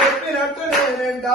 చెప్పినట్టు నేనేంటా.